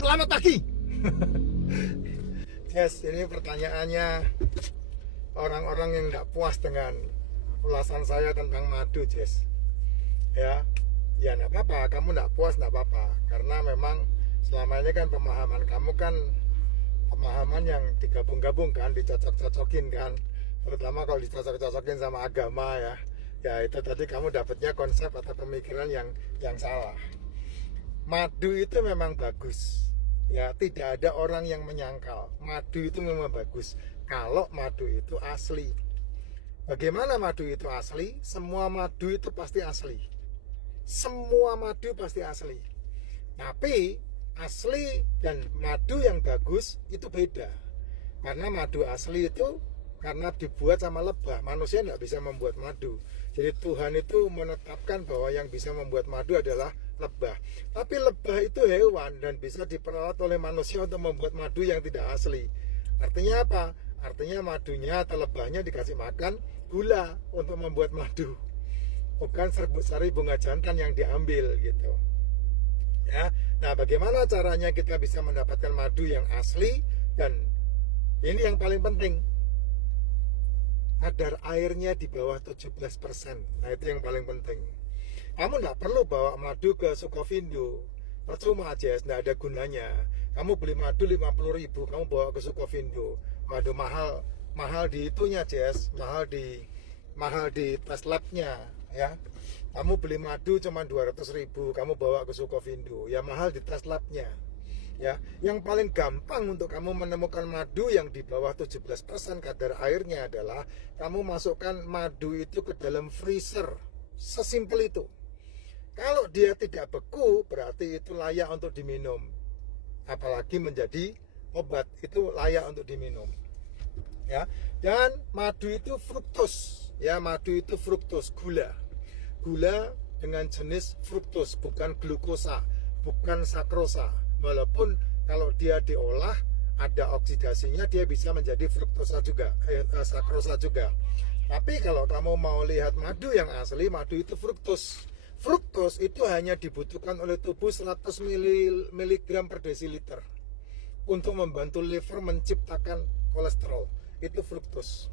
Selamat pagi. Yes, ini pertanyaannya orang-orang yang nggak puas dengan ulasan saya tentang madu, Jess. Ya, ya nggak apa-apa. Kamu nggak puas nggak apa-apa, karena memang selama ini kan pemahaman kamu kan pemahaman yang digabung-gabung kan, dicocok-cocokin kan. Terutama kalau dicocok-cocokin sama agama ya. Ya itu tadi kamu dapatnya konsep atau pemikiran yang salah. Madu itu memang bagus. Ya, tidak ada orang yang menyangkal. Madu itu memang bagus kalau madu itu asli. Bagaimana madu itu asli? Semua madu itu pasti asli. Semua madu pasti asli. Tapi asli dan madu yang bagus itu beda. Karena madu asli itu karena dibuat sama lebah. Manusia tidak bisa membuat madu. Jadi Tuhan itu menetapkan bahwa yang bisa membuat madu adalah lebah. Tapi lebah itu hewan dan bisa diperalat oleh manusia untuk membuat madu yang tidak asli. Artinya apa? Artinya madunya atau lebahnya dikasih makan gula untuk membuat madu. Bukan serbuk sari bunga jantan yang diambil gitu. Ya. Nah, bagaimana caranya kita bisa mendapatkan madu yang asli? Dan ini yang paling penting, kadar airnya di bawah 17%. Nah, itu yang paling penting. Kamu nggak perlu bawa madu ke Sukovindo, percuma aja, nggak ada gunanya. Kamu beli madu 50.000, kamu bawa ke Sukovindo, madu mahal di itunya, Jess, mahal di test labnya, ya. Kamu beli madu cuma 200.000, kamu bawa ke Sukovindo, ya mahal di test labnya. Ya, yang paling gampang untuk kamu menemukan madu yang di bawah 17% kadar airnya adalah kamu masukkan madu itu ke dalam freezer. Sesimpel itu. Kalau dia tidak beku, berarti itu layak untuk diminum. Apalagi menjadi obat, itu layak untuk diminum. Ya, dan madu itu fruktos. Ya, madu itu fruktos, gula. Gula dengan jenis fruktos, bukan glukosa, bukan sakrosa. Walaupun kalau dia diolah ada oksidasinya, dia bisa menjadi fruktosa juga, sakrosa juga. Tapi kalau kamu mau lihat madu yang asli, madu itu fruktos. Fruktos itu hanya dibutuhkan oleh tubuh 100 mg per desiliter untuk membantu liver menciptakan kolesterol. Itu fruktos.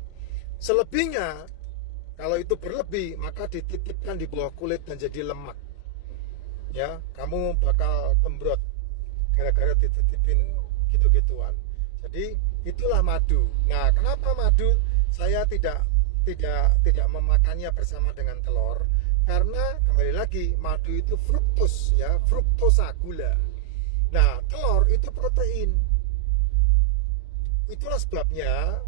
Selebihnya, kalau itu berlebih, maka dititipkan di bawah kulit dan jadi lemak. Ya, kamu bakal kembrot gara-gara dititipin gitu-gituan. Jadi itulah madu. Nah, kenapa madu saya tidak memakannya bersama dengan telur? Karena kembali lagi, madu itu fruktos, ya, fruktosa, gula. Nah, telur itu protein. Itulah sebabnya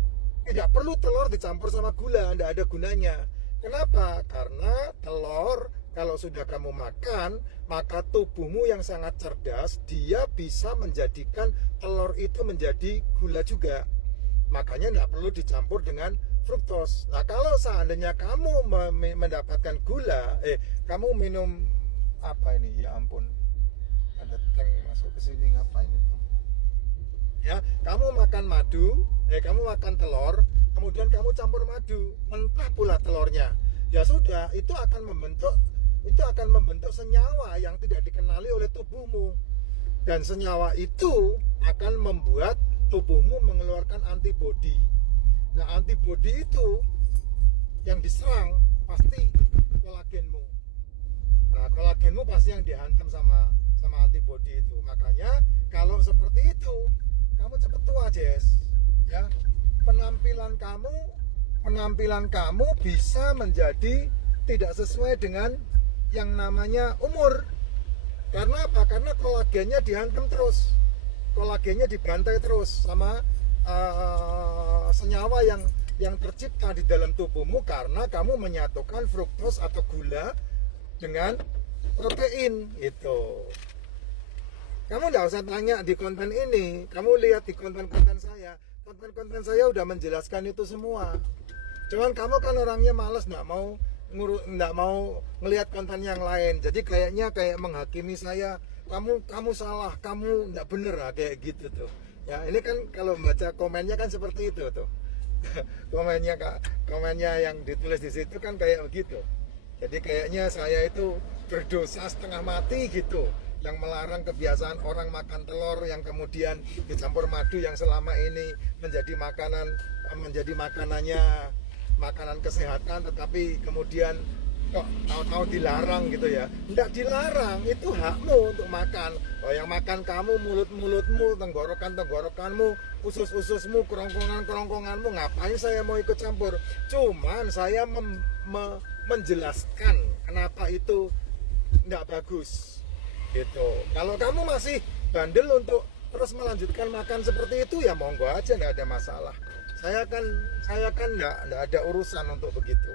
tidak perlu telur dicampur sama gula, tidak ada gunanya. Kenapa? Karena telur kalau sudah kamu makan, maka tubuhmu yang sangat cerdas, dia bisa menjadikan telur itu menjadi gula juga. Makanya tidak perlu dicampur dengan fruktos. Nah, kalau seandainya kamu mendapatkan gula, kamu minum apa ini? Ya ampun, ada tank masuk ke sini, ngapain itu? Ya, kamu makan madu, kamu makan telur, kemudian kamu campur madu, mentah pula telurnya. Ya sudah, itu akan membentuk senyawa yang tidak dikenali oleh tubuhmu. Dan senyawa itu akan membuat tubuhmu mengeluarkan antibodi. Nah, antibodi itu yang diserang pasti kolagenmu. Nah, kolagenmu pasti yang dihantam sama antibodi itu. Makanya kalau seperti itu, kamu cepat tua, Jess. Ya, penampilan kamu bisa menjadi tidak sesuai dengan yang namanya umur. Karena apa? Karena kolagennya dihantam terus, kolagennya dibantai terus sama senyawa yang tercipta di dalam tubuhmu karena kamu menyatukan fruktos atau gula dengan protein itu. Kamu nggak usah tanya di konten ini, kamu lihat di konten-konten saya. Konten-konten saya udah menjelaskan itu semua. Cuman kamu kan orangnya malas, nggak mau ngelihat konten yang lain. Jadi kayaknya kayak menghakimi saya. Kamu salah, kamu nggak bener lah, kayak gitu tuh. Ya, ini kan kalau baca komennya kan seperti itu tuh. komennya yang ditulis di situ kan kayak begitu. Jadi kayaknya saya itu berdosa setengah mati gitu. yang melarang kebiasaan orang makan telur yang kemudian dicampur madu yang selama ini menjadi makanannya makanan kesehatan, tetapi kemudian kok tahu-tahu dilarang gitu ya. Tidak dilarang, itu hakmu untuk makan. Oh, yang makan kamu mulut-mulutmu, tenggorokanmu, usus-ususmu, kerongkonganmu, ngapain saya mau ikut campur? Cuman saya menjelaskan kenapa itu tidak bagus gitu. Kalau kamu masih bandel untuk terus melanjutkan makan seperti itu, ya monggo aja, nggak ada masalah. Saya kan nggak ada urusan untuk begitu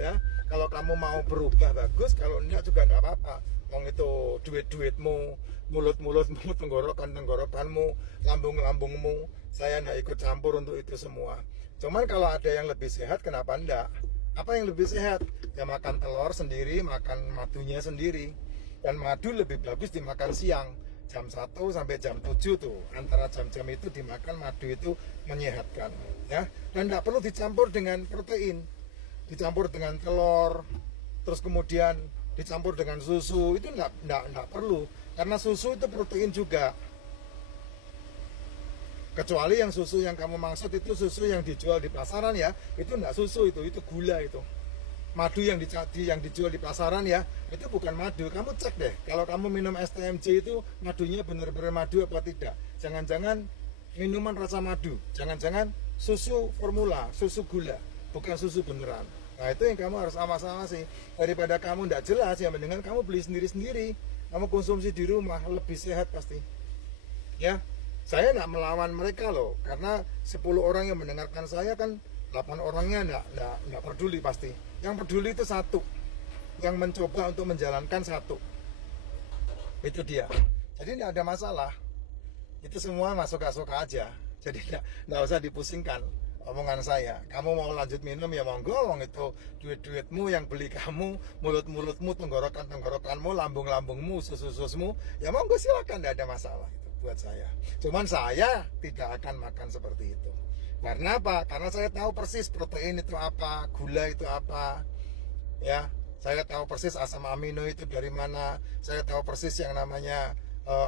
ya. Kalau kamu mau berubah bagus, kalau enggak juga enggak apa-apa. Wong itu duit-duitmu, mulut-mulutmu, tenggorokanmu, lambung-lambungmu, saya enggak ikut campur untuk itu semua. Cuman kalau ada yang lebih sehat, kenapa enggak? Apa yang lebih sehat? Ya makan telur sendiri, makan madunya sendiri. Dan madu lebih bagus dimakan siang, jam 1 sampai jam 7 tuh. Antara jam-jam itu dimakan madu itu menyehatkan ya. Dan enggak perlu dicampur dengan protein, dicampur dengan telur, terus kemudian dicampur dengan susu, itu enggak perlu, karena susu itu protein juga. Kecuali yang susu yang kamu maksud itu susu yang dijual di pasaran ya, itu enggak susu, itu gula itu. Madu yang dijual di pasaran ya, itu bukan madu. Kamu cek deh, kalau kamu minum STMJ itu madunya benar-benar madu apa tidak. Jangan-jangan minuman rasa madu, jangan-jangan susu formula, susu gula, bukan susu beneran. Nah itu yang kamu harus awasi. Daripada kamu tidak jelas, ya mendingan kamu beli sendiri-sendiri, kamu konsumsi di rumah, lebih sehat pasti ya. Saya tidak melawan mereka loh, karena 10 orang yang mendengarkan saya kan 8 orangnya tidak peduli pasti. Yang peduli itu satu, yang mencoba untuk menjalankan satu, itu dia. Jadi tidak ada masalah, itu semua masuk-masuk aja. Jadi tidak usah dipusingkan omongan saya. Kamu mau lanjut minum ya monggo, wong itu duit-duitmu yang beli kamu, mulut-mulutmu, tenggorokanmu, lambung-lambungmu, usus-ususmu, ya monggo silakan, tidak ada masalah itu buat saya. Cuman saya tidak akan makan seperti itu. Karena apa? Karena saya tahu persis protein itu apa, gula itu apa. Ya, saya tahu persis asam amino itu dari mana. Saya tahu persis yang namanya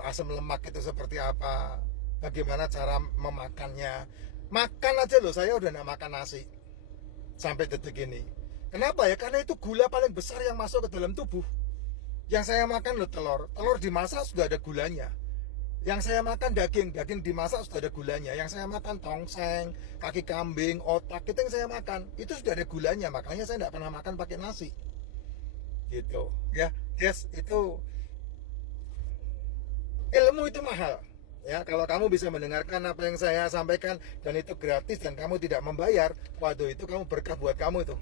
asam lemak itu seperti apa. Bagaimana cara memakannya. Makan aja loh, saya udah gak makan nasi sampai detik ini. Kenapa ya? Karena itu gula paling besar yang masuk ke dalam tubuh. Yang saya makan loh telur dimasak sudah ada gulanya. Yang saya makan daging dimasak sudah ada gulanya. Yang saya makan tongseng, kaki kambing, otak, itu yang saya makan, itu sudah ada gulanya. Makanya saya tidak pernah makan pakai nasi gitu ya. Yes, itu ilmu itu mahal ya. Kalau kamu bisa mendengarkan apa yang saya sampaikan dan itu gratis dan kamu tidak membayar, waduh itu kamu berkah buat kamu itu.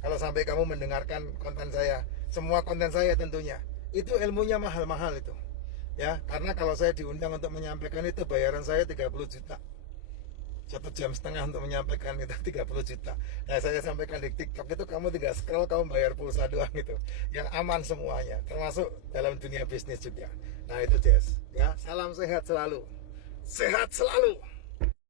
Kalau sampai kamu mendengarkan konten saya, semua konten saya tentunya, itu ilmunya mahal-mahal itu ya. Karena kalau saya diundang untuk menyampaikan itu, bayaran saya 30 juta, 1,5 jam untuk menyampaikan itu 30 juta. Nah saya sampaikan di TikTok itu kamu tinggal scroll, kamu bayar pulsa doang itu, yang aman semuanya, termasuk dalam dunia bisnis juga. Nah itu Jess ya. Salam sehat selalu, sehat selalu.